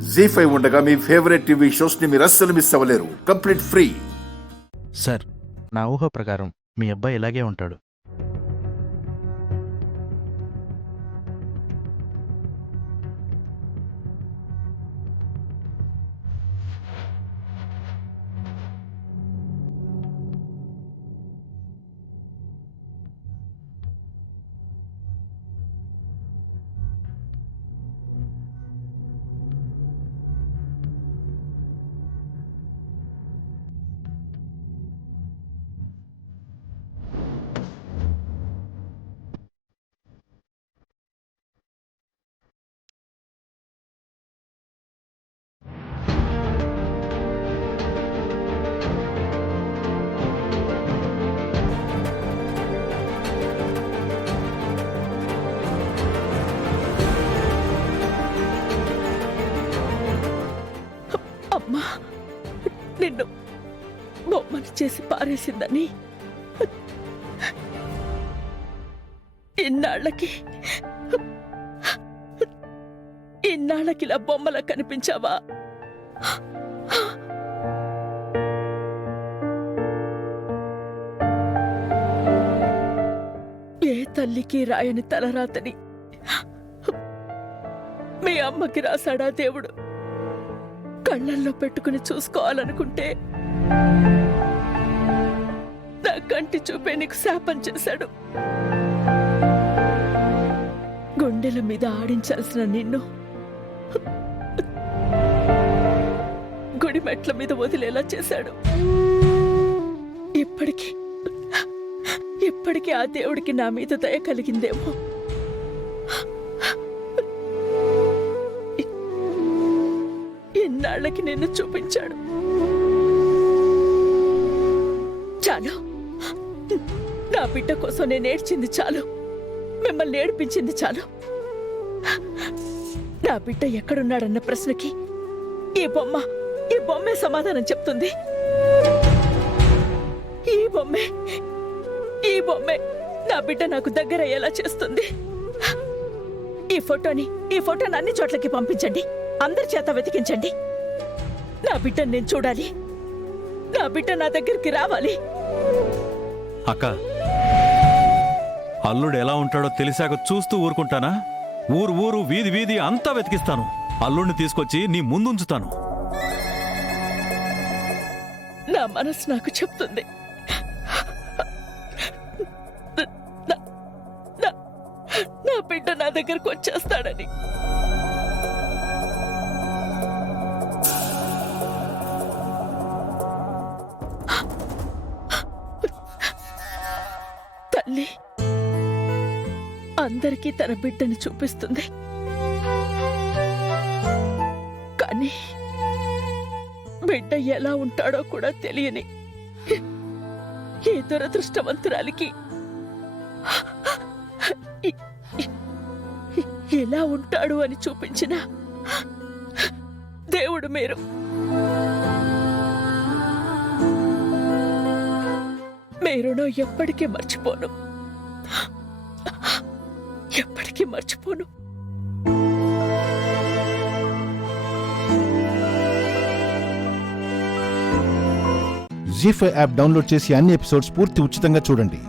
జీ5 ఉండగా మీ favourite TV shows ని మీరు అస్సలు మిస్ అవ్వలేరు. Complete free. సార్, నా ఊహ ప్రకారం మీ అబ్బాయి ఇలాగే ఉంటాడు. అమ్మా నిన్ను బొమ్మను చేసి పారేసిందని ఇన్నాళ్ళకి ఇలా బొమ్మలా కనిపించావా? ఏ తల్లికి రాయని తలరాతని మీ అమ్మకి రాశాడా దేవుడు? కళ్ళల్లో పెట్టుకుని చూసుకోవాలనుకుంటే నా కంటి చూపే నీకు శాపం చేశాడు. గుండెల మీద ఆడించాల్సిన నిన్ను గుడి మెట్ల మీద వదిలేలా చేశాడు. ఇప్పటికీ ఆ దేవుడికి నా మీద దయ కలిగిందేమో. ఇన్నాళ్ళకి నిన్ను చూపించాడు. చాలు, నా బిడ్డ కోసం నేను ఏడ్చింది చాలు, మిమ్మల్ని ఏడిపించింది చాలు. నా బిడ్డ ఎక్కడున్నాడన్న ప్రశ్నకి ఈ బొమ్మే సమాధానం చెప్తుంది. ఈ బొమ్మే నా బిడ్డ నాకు దగ్గర అయ్యేలా చేస్తుంది. ఈ ఫోటోని అన్ని చోట్లకి పంపించండి, అందరి చేత వెతికించండి. నా బిడ్డను నేను చూడాలి, నా బిడ్డ నా దగ్గరికి రావాలి. అక్క, అల్లుడు ఎలా ఉంటాడో తెలిసాక చూస్తూ ఊరుకుంటానా? ఊరు వీధి వీధి అంతా వెతికిస్తాను. అల్లుడిని తీసుకొచ్చి నీ ముందుంచుతాను. నా మనసు నాకు చెప్తుంది నా బిడ్డ నా దగ్గరకు వచ్చేస్తాడని. తల్లి అందరికీ తన బిడ్డని చూపిస్తుంది, కానీ బిడ్డ ఎలా ఉంటాడో కూడా తెలియని ఏ దురదృష్టవంతురాలికి ఎలా ఉంటాడు అని చూపించిన దేవుడు మీరు. మీరునో ఎప్పటికీ మర్చిపోను. జీ5 యాప్ డౌన్లోడ్ చేసి అన్ని ఎపిసోడ్స్ పూర్తి ఉచితంగా చూడండి.